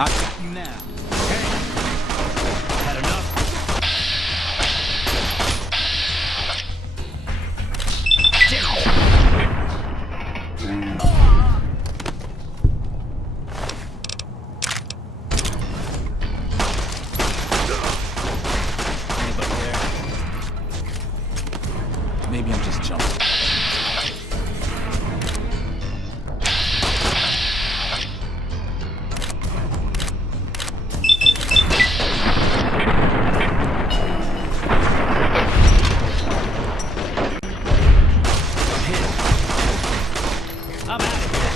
I'll get you now. Hey! Had enough? Anybody there? Maybe I'm just jumping. I'm out of here.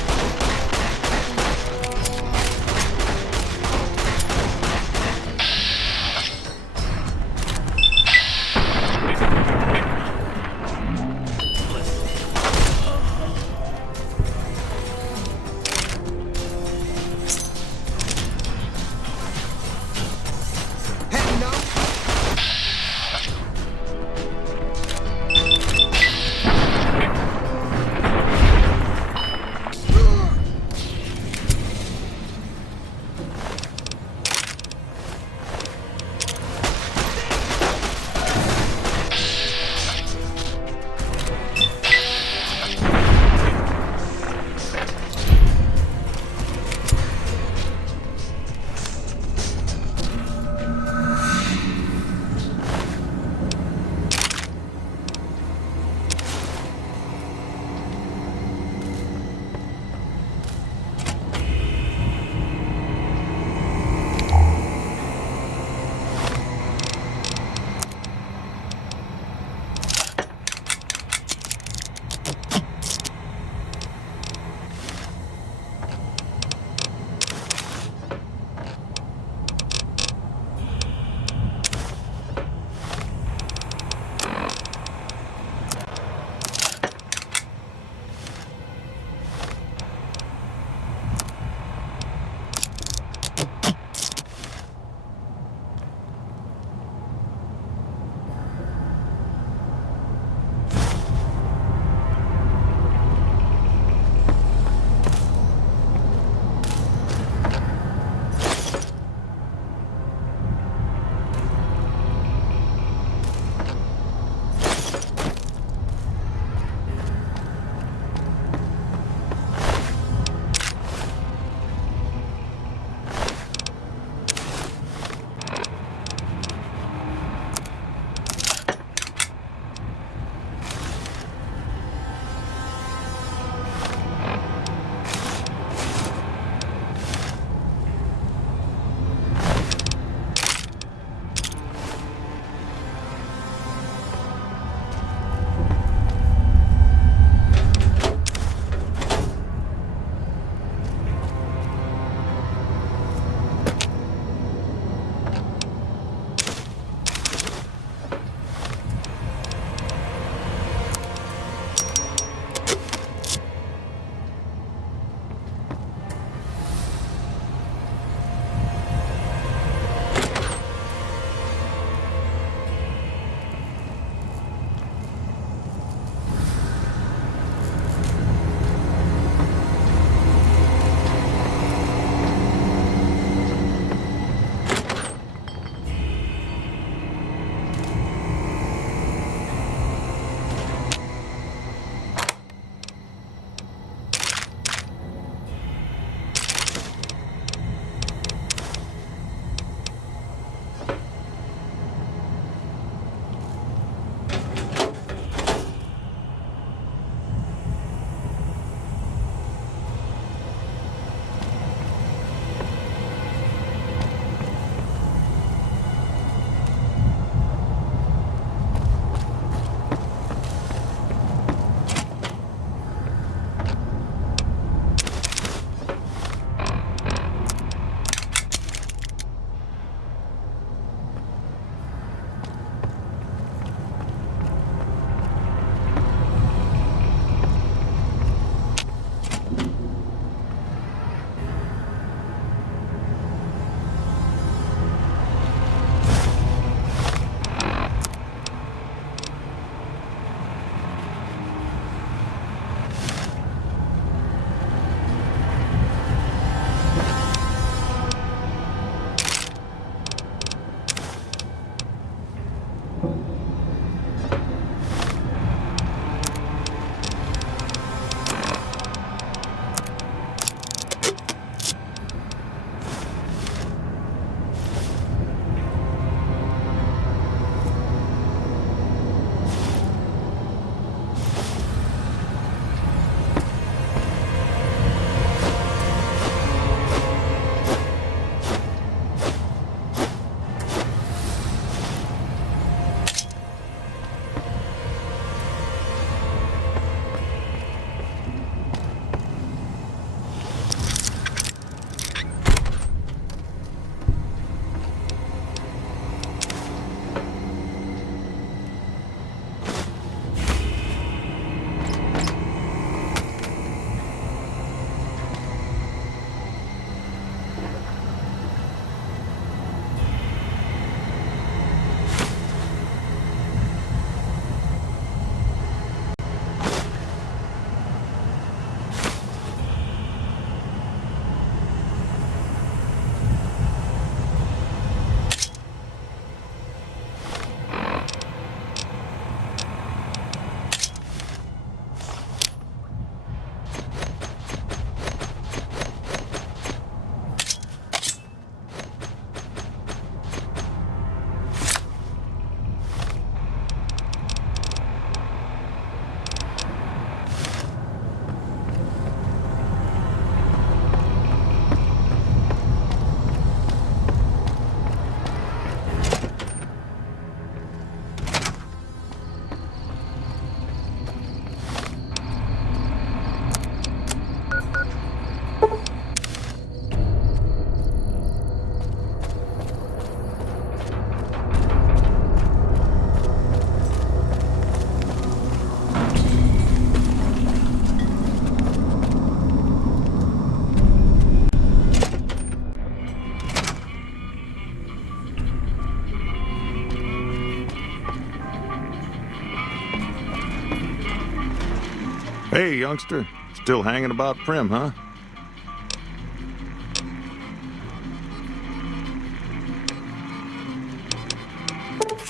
Hey, youngster. Still hanging about Prim, huh?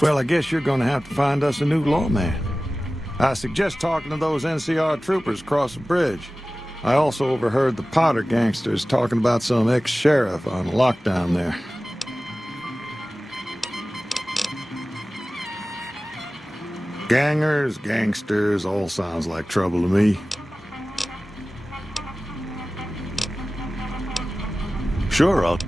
Well, I guess you're gonna have to find us a new lawman. I suggest talking to those NCR troopers across the bridge. I also overheard the Powder Gangsters talking about some ex-sheriff on lockdown there. Gangers, gangsters, all sounds like trouble to me. Sure, I'll...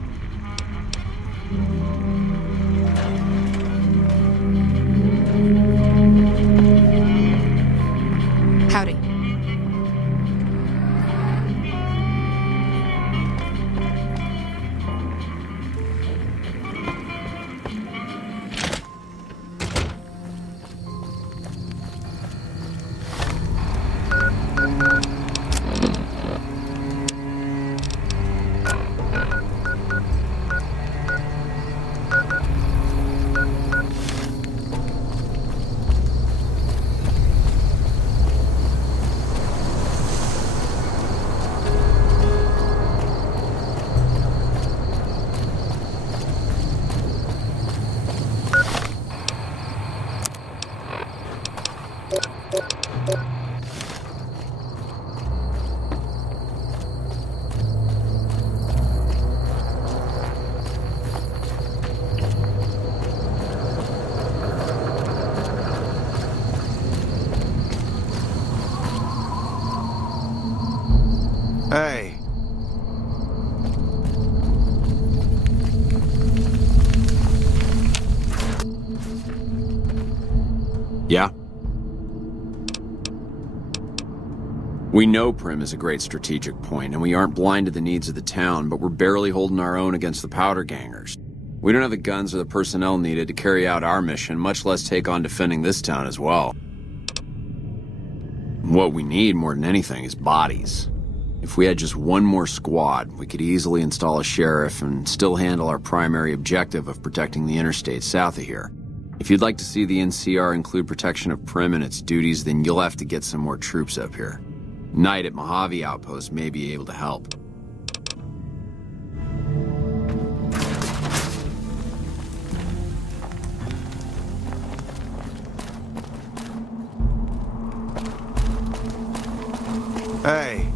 Howdy. Hey. Yeah? We know Prim is a great strategic point, and we aren't blind to the needs of the town, but we're barely holding our own against the Powder Gangers. We don't have the guns or the personnel needed to carry out our mission, much less take on defending this town as well. What we need more than anything is bodies. If we had just one more squad, we could easily install a sheriff and still handle our primary objective of protecting the interstate south of here. If you'd like to see the NCR include protection of Prim and its duties, then you'll have to get some more troops up here. Knight at Mojave Outpost may be able to help. Hey.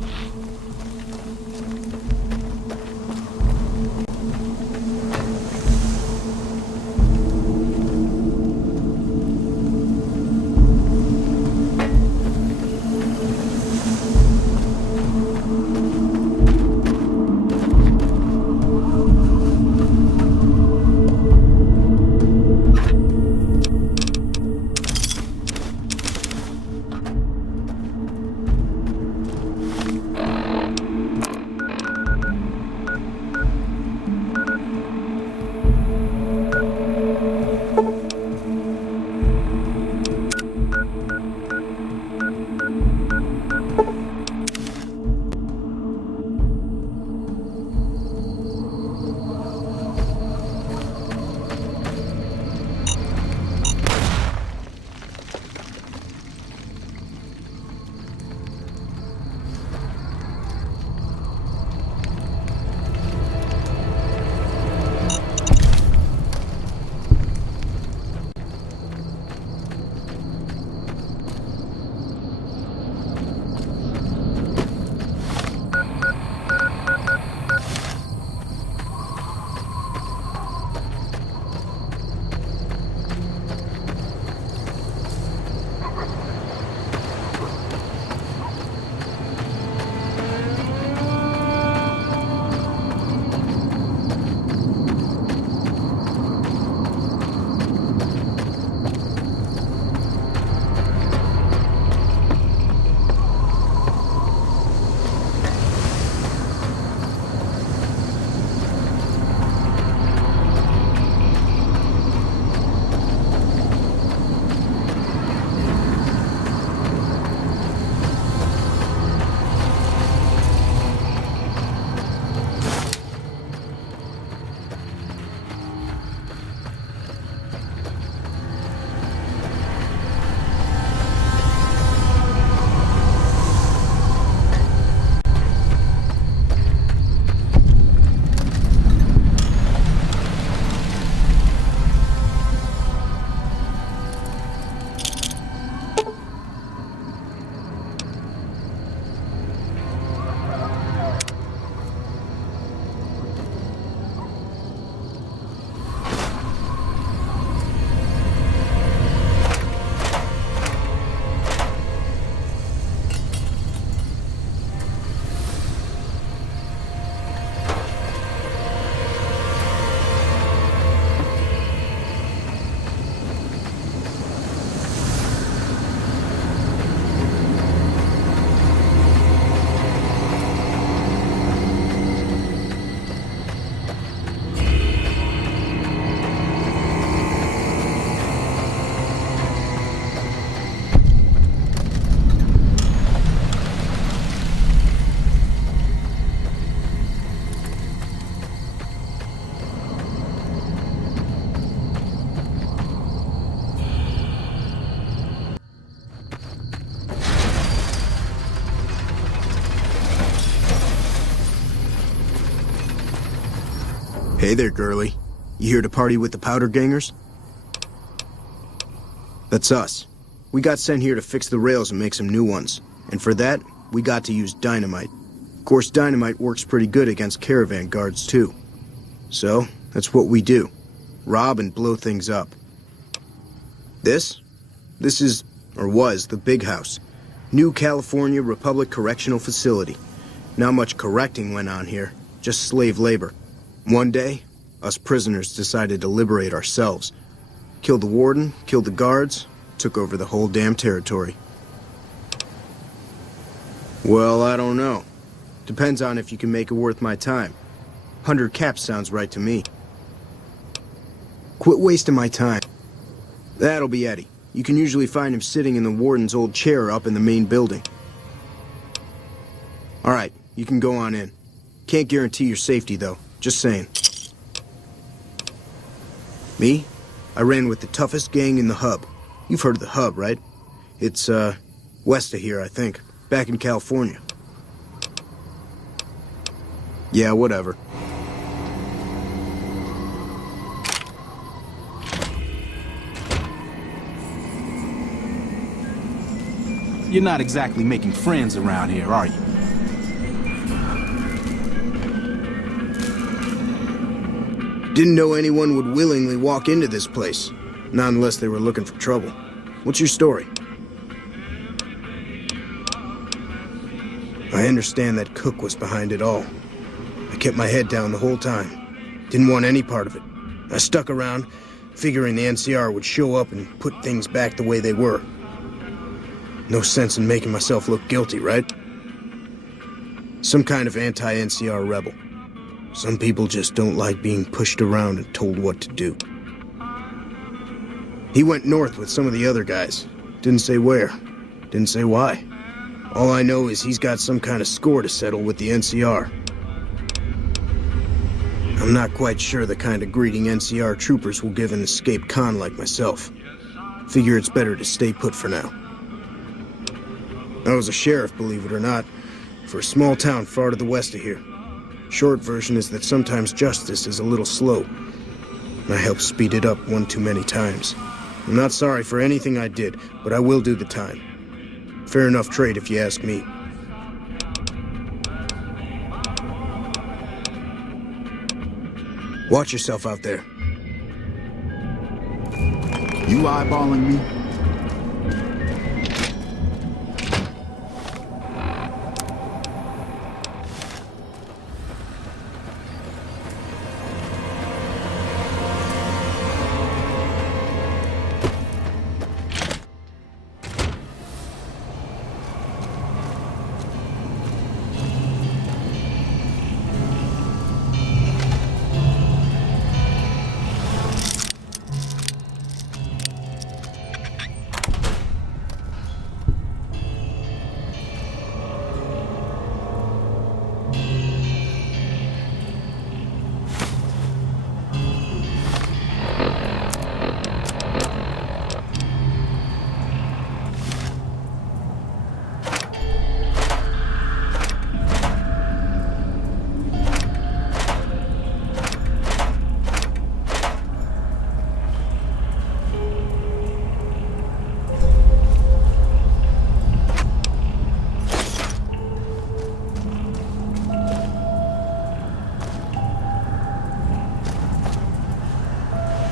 Hey there, girly. You here to party with the Powder Gangers? That's us. We got sent here to fix the rails and make some new ones. And for that, we got to use dynamite. Of course, dynamite works pretty good against caravan guards, too. So, that's what we do. Rob and blow things up. This is, or was, the Big House. New California Republic Correctional Facility. Not much correcting went on here, just slave labor. One day, us prisoners decided to liberate ourselves. Killed the warden, killed the guards, took over the whole damn territory. Well, I don't know. Depends on if you can make it worth my time. 100 caps sounds right to me. Quit wasting my time. That'll be Eddie. You can usually find him sitting in the warden's old chair up in the main building. All right, you can go on in. Can't guarantee your safety, though. Just saying. Me? I ran with the toughest gang in the hub. You've heard of the hub, right? It's, west of here, I think. Back in California. Yeah, whatever. You're not exactly making friends around here, are you? Didn't know anyone would willingly walk into this place. Not unless they were looking for trouble. What's your story? I understand that Cook was behind it all. I kept my head down the whole time. Didn't want any part of it. I stuck around, figuring the NCR would show up and put things back the way they were. No sense in making myself look guilty, right? Some kind of anti-NCR rebel. Some people just don't like being pushed around and told what to do. He went north with some of the other guys. Didn't say where. Didn't say why. All I know is he's got some kind of score to settle with the NCR. I'm not quite sure the kind of greeting NCR troopers will give an escaped con like myself. Figure it's better to stay put for now. I was a sheriff, believe it or not, for a small town far to the west of here. Short version is that sometimes justice is a little slow, and I helped speed it up one too many times. I'm not sorry for anything I did, but I will do the time. Fair enough trade if you ask me. Watch yourself out there. You eyeballing me?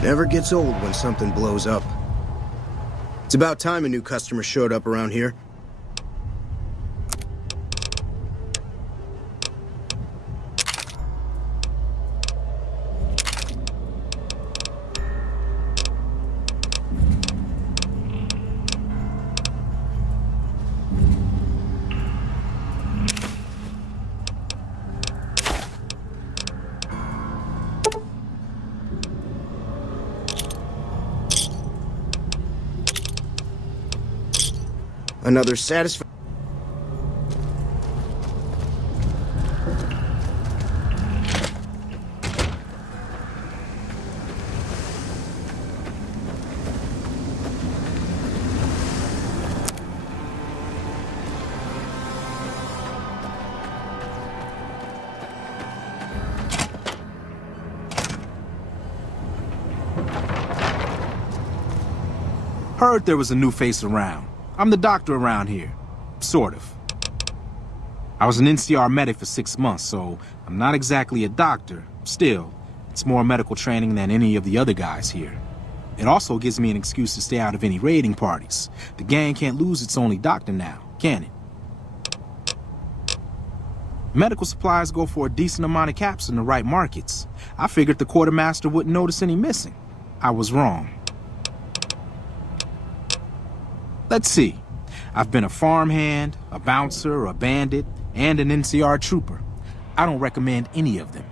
Never gets old when something blows up. It's about time a new customer showed up around here. Another satisfying. heard there was a new face around. I'm the doctor around here. Sort of. I was an NCR medic for 6 months, so I'm not exactly a doctor. Still, it's more medical training than any of the other guys here. It also gives me an excuse to stay out of any raiding parties. The gang can't lose its only doctor now, can it? Medical supplies go for a decent amount of caps in the right markets. I figured the quartermaster wouldn't notice any missing. I was wrong. Let's see. I've been a farmhand, a bouncer, a bandit, and an NCR trooper. I don't recommend any of them.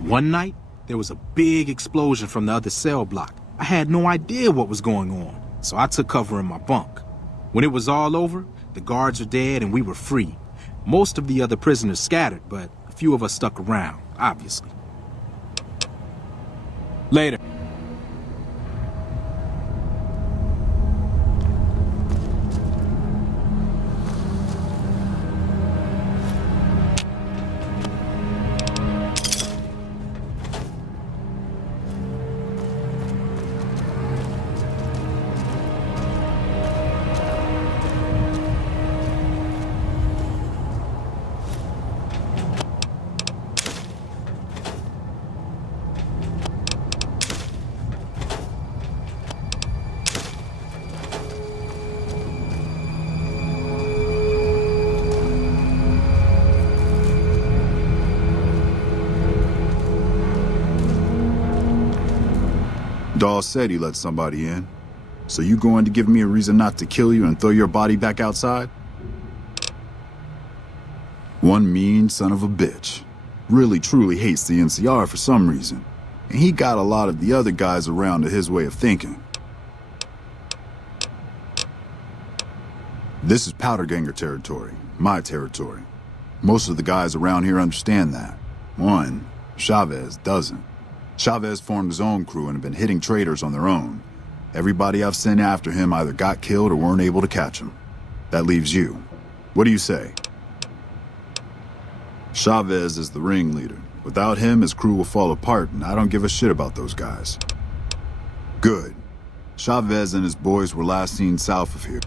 One night, there was a big explosion from the other cell block. I had no idea what was going on, so I took cover in my bunk. When it was all over, the guards were dead and we were free. Most of the other prisoners scattered, but a few of us stuck around, obviously. Later. Dawes said he let somebody in. So you going to give me a reason not to kill you and throw your body back outside? One mean son of a bitch. Really truly hates the NCR for some reason. And he got a lot of the other guys around to his way of thinking. This is Powder Ganger territory, my territory. Most of the guys around here understand that. One, Chavez doesn't. Chavez formed his own crew and have been hitting traitors on their own. Everybody I've sent after him either got killed or weren't able to catch him. That leaves you. What do you say? Chavez is the ringleader. Without him, his crew will fall apart, and I don't give a shit about those guys. Good. Chavez and his boys were last seen south of here.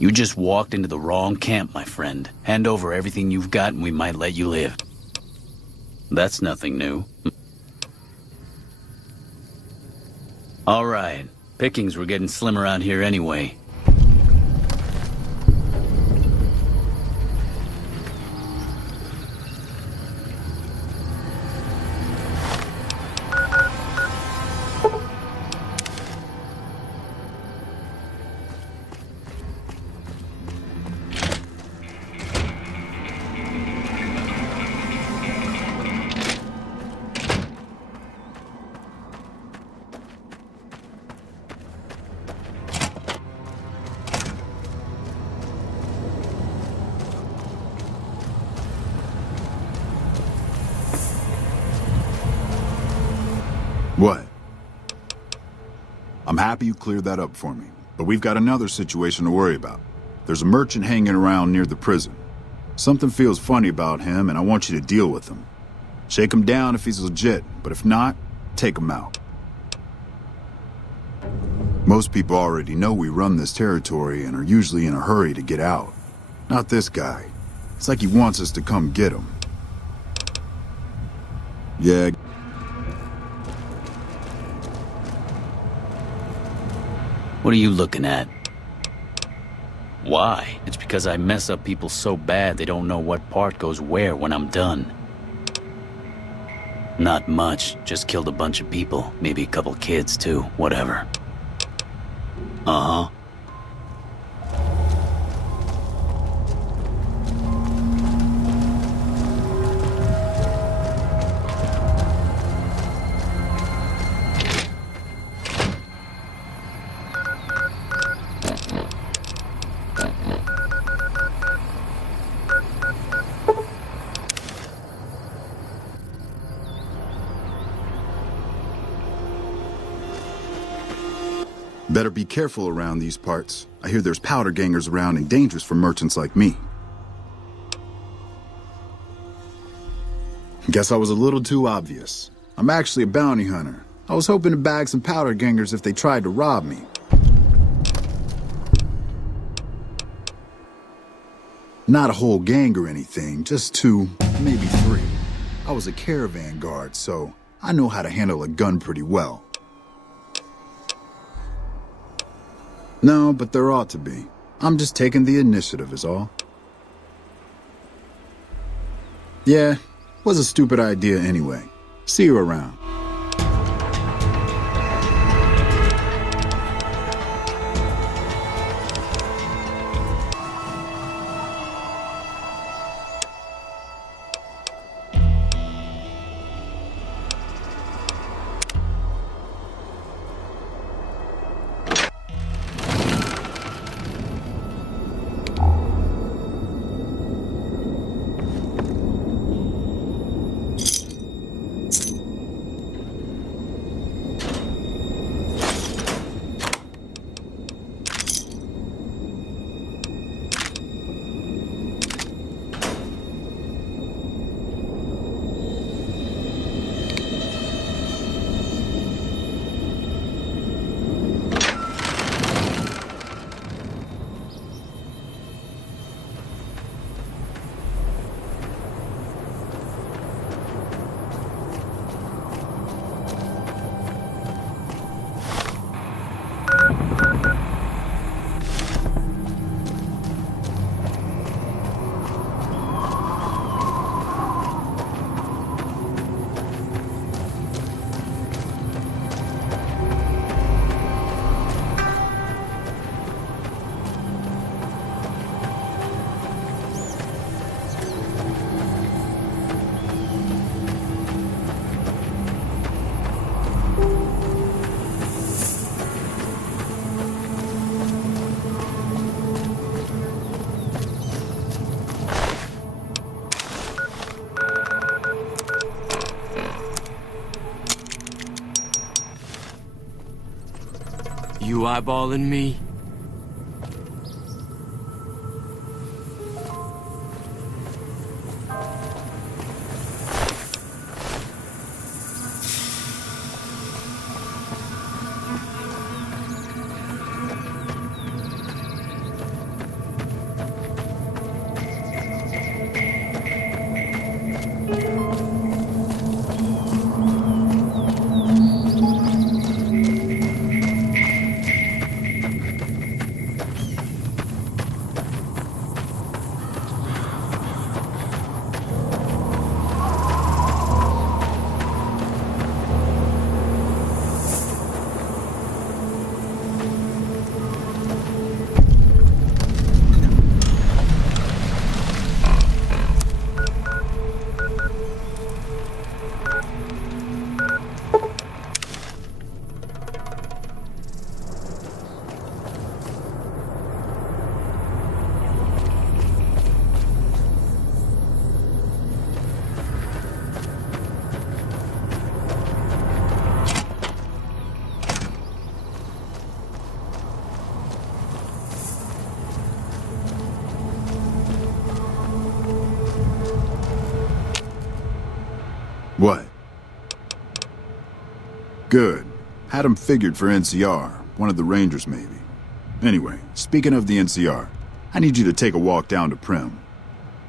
You just walked into the wrong camp, my friend. Hand over everything you've got and we might let you live. That's nothing new. All right. Pickings were getting slim around here anyway. What? I'm happy you cleared that up for me, but we've got another situation to worry about. There's a merchant hanging around near the prison. Something feels funny about him, and I want you to deal with him. Shake him down if he's legit, but if not, take him out. Most people already know we run this territory and are usually in a hurry to get out. Not this guy. It's like he wants us to come get him. Yeah. What are you looking at? Why? It's because I mess up people so bad they don't know what part goes where when I'm done. Not much, just killed a bunch of people, maybe a couple kids too, whatever. Uh-huh. Better be careful around these parts. I hear there's powder gangers around and dangerous for merchants like me. Guess I was a little too obvious. I'm actually a bounty hunter. I was hoping to bag some powder gangers if they tried to rob me. Not a whole gang or anything, just 2, maybe 3. I was a caravan guard, so I know how to handle a gun pretty well. No, but there ought to be. I'm just taking the initiative is all. Yeah, was a stupid idea anyway. See you around. You eyeballing me? What? Good. Had him figured for NCR, one of the Rangers maybe. Anyway, speaking of the NCR, I need you to take a walk down to Prim.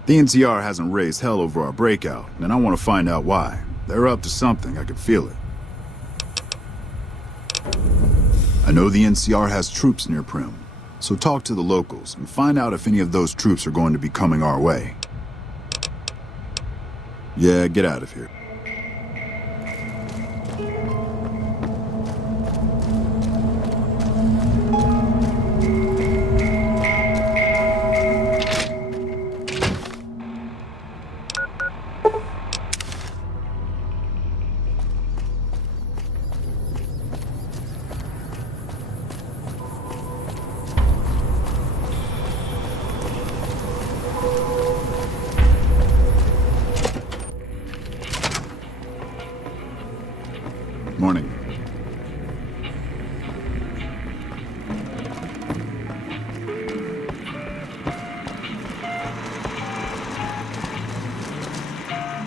The NCR hasn't raised hell over our breakout, and I want to find out why. They're up to something, I can feel it. I know the NCR has troops near Prim, so talk to the locals and find out if any of those troops are going to be coming our way. Yeah, get out of here.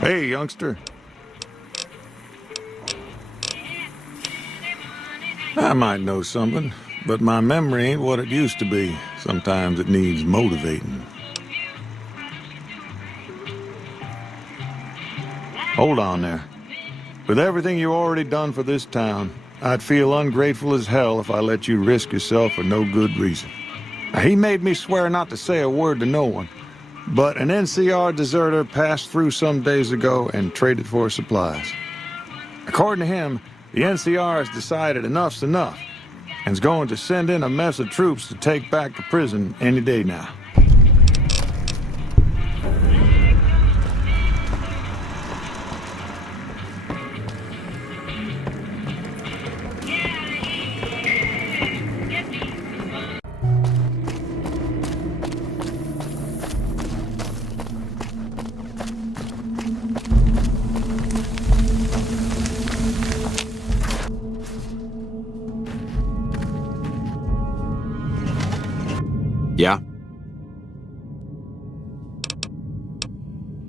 Hey, youngster. I might know something, but my memory ain't what it used to be. Sometimes it needs motivating. Hold on there. With everything you already done for this town, I'd feel ungrateful as hell if I let you risk yourself for no good reason. Now, he made me swear not to say a word to no one, but an NCR deserter passed through some days ago and traded for supplies. According to him, the NCR has decided enough's enough and's going to send in a mess of troops to take back the prison any day now. Yeah?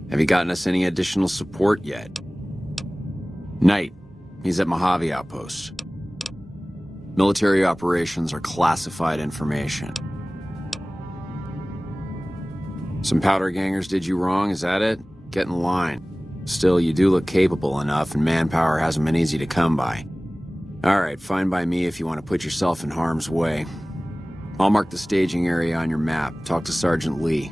Have you gotten us any additional support yet? Knight. He's at Mojave Outpost. Military operations are classified information. Some powder gangers did you wrong, is that it? Get in line. Still, you do look capable enough, and manpower hasn't been easy to come by. Alright, fine by me if you want to put yourself in harm's way. I'll mark the staging area on your map. Talk to Sergeant Lee.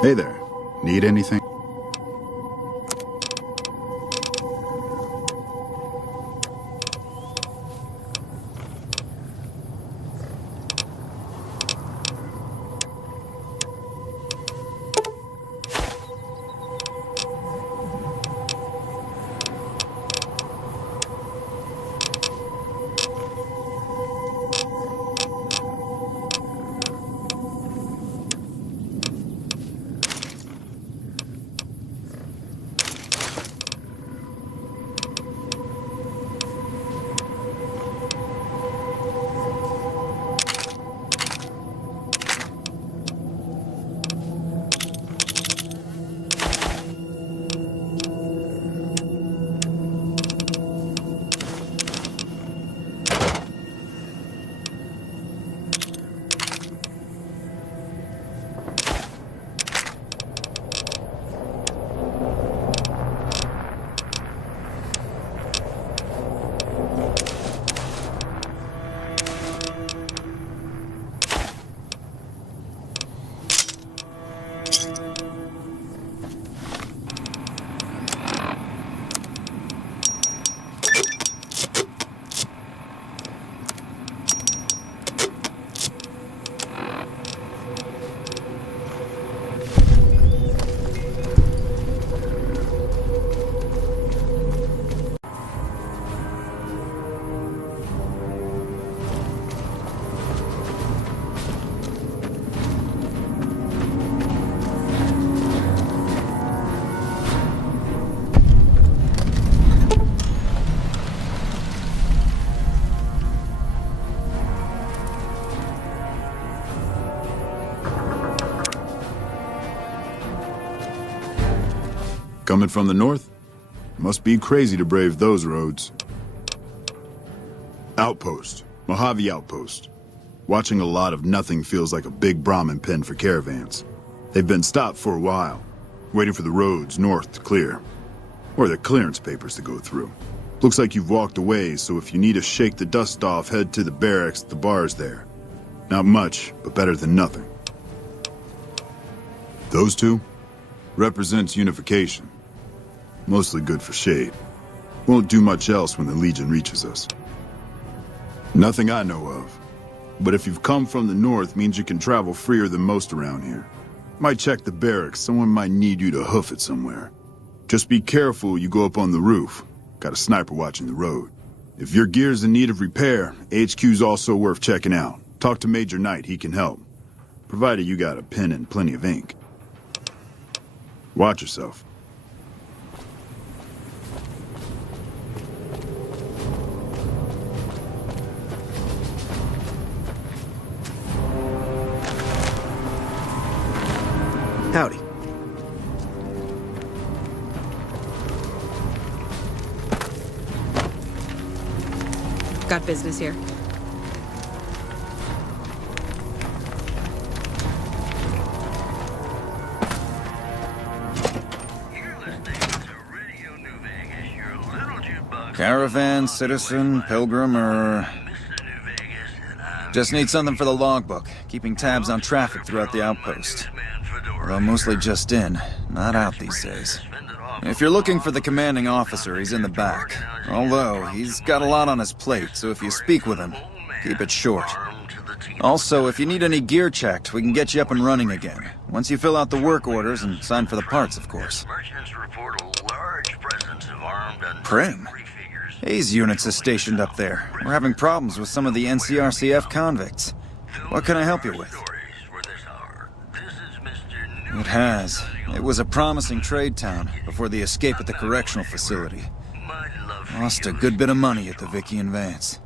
Hey there. Need anything? Coming from the north? Must be crazy to brave those roads. Outpost. Mojave Outpost. Watching a lot of nothing feels like a big Brahmin pen for caravans. They've been stopped for a while, waiting for the roads north to clear. Or their clearance papers to go through. Looks like you've walked away, so if you need to shake the dust off, head to the barracks at the bars there. Not much, but better than nothing. Those two? Represents unification. Mostly good for shade. Won't do much else when the Legion reaches us. Nothing I know of. But if you've come from the north, means you can travel freer than most around here. Might check the barracks, someone might need you to hoof it somewhere. Just be careful you go up on the roof. Got a sniper watching the road. If your gear's in need of repair, HQ's also worth checking out. Talk to Major Knight, he can help. Provided you got a pen and plenty of ink. Watch yourself. Howdy. Got business here. Caravan, citizen, pilgrim, or... Just need something for the logbook, keeping tabs on traffic throughout the outpost. Although mostly just in, not out these days. If you're looking for the commanding officer, he's in the back. Although, he's got a lot on his plate, so if you speak with him, keep it short. Also, if you need any gear checked, we can get you up and running again. Once you fill out the work orders and sign for the parts, of course. Prim? Hayes units is stationed up there. We're having problems with some of the NCRCF convicts. What can I help you with? It has. It was a promising trade town before the escape at the correctional facility. Lost a good bit of money at the Vicky and Vance.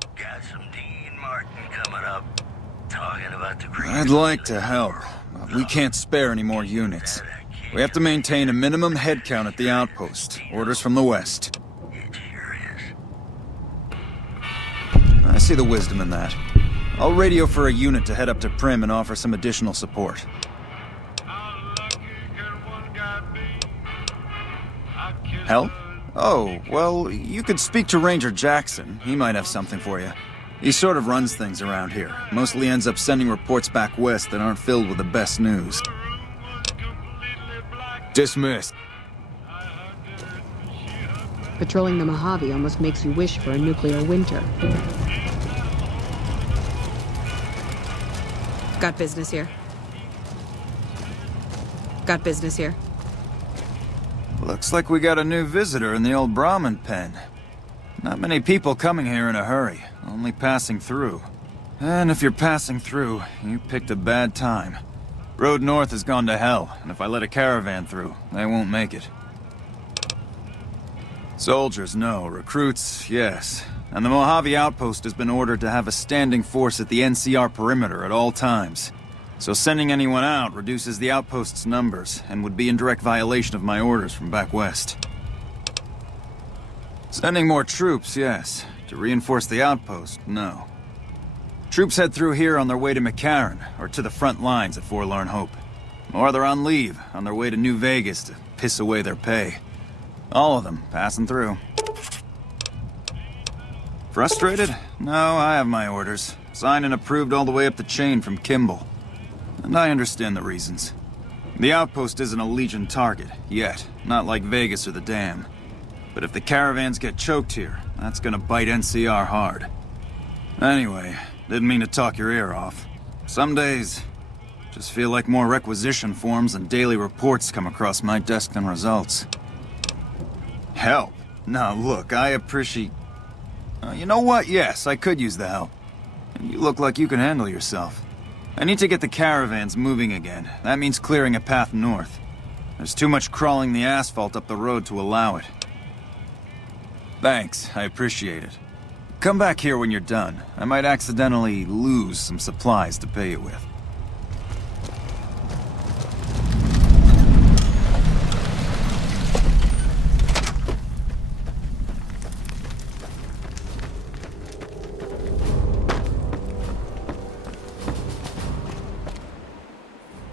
I'd like to help, but we can't spare any more units. We have to maintain a minimum headcount at the outpost. Orders from the west. I see the wisdom in that. I'll radio for a unit to head up to Prim and offer some additional support. Help? Oh, well, you could speak to Ranger Jackson. He might have something for you. He sort of runs things around here. Mostly ends up sending reports back west that aren't filled with the best news. Dismissed. Patrolling the Mojave almost makes you wish for a nuclear winter. Got business here. Got business here. Looks like we got a new visitor in the old Brahmin pen. Not many people coming here in a hurry, only passing through. And if you're passing through, you picked a bad time. Road north has gone to hell, and if I let a caravan through, they won't make it. Soldiers, no. Recruits, yes. And the Mojave outpost has been ordered to have a standing force at the NCR perimeter at all times. So sending anyone out reduces the outpost's numbers, and would be in direct violation of my orders from back west. Sending more troops, yes. To reinforce the outpost, no. Troops head through here on their way to McCarran, or to the front lines at Forlorn Hope. Or they're on leave, on their way to New Vegas to piss away their pay. All of them passing through. Frustrated? No, I have my orders. Signed and approved all the way up the chain from Kimball. And I understand the reasons. The outpost isn't a Legion target, yet. Not like Vegas or the Dam. But if the caravans get choked here, that's gonna bite NCR hard. Anyway, didn't mean to talk your ear off. Some days, just feel like more requisition forms and daily reports come across my desk than results. Help? Now look, I appreciate... you know what? Yes, I could use the help. And you look like you can handle yourself. I need to get the caravans moving again. That means clearing a path north. There's too much crawling the asphalt up the road to allow it. Thanks, I appreciate it. Come back here when you're done. I might accidentally lose some supplies to pay you with.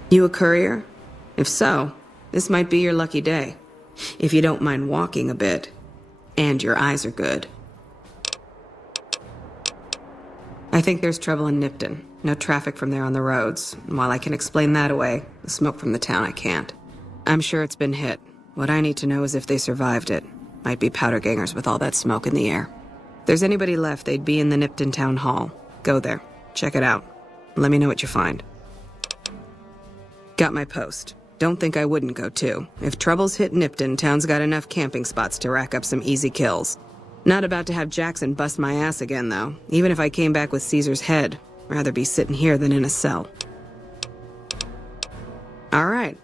You a courier? If so, this might be your lucky day. If you don't mind walking a bit. And your eyes are good. I think there's trouble in Nipton. No traffic from there on the roads. And while I can explain that away, the smoke from the town I can't. I'm sure it's been hit. What I need to know is if they survived it. Might be powder gangers with all that smoke in the air. If there's anybody left, they'd be in the Nipton town hall. Go there. Check it out. Let me know what you find. Got my post. Don't think I wouldn't go too. If troubles hit Nipton, town's got enough camping spots to rack up some easy kills. Not about to have Jackson bust my ass again, though. Even if I came back with Caesar's head, rather be sitting here than in a cell. All right.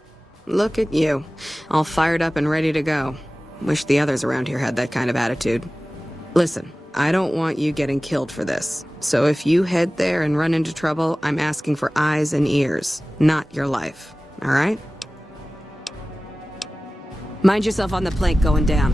Look at you. All fired up and ready to go. Wish the others around here had that kind of attitude. Listen, I don't want you getting killed for this. So if you head there and run into trouble, I'm asking for eyes and ears, not your life. All right? Mind yourself on the plank going down.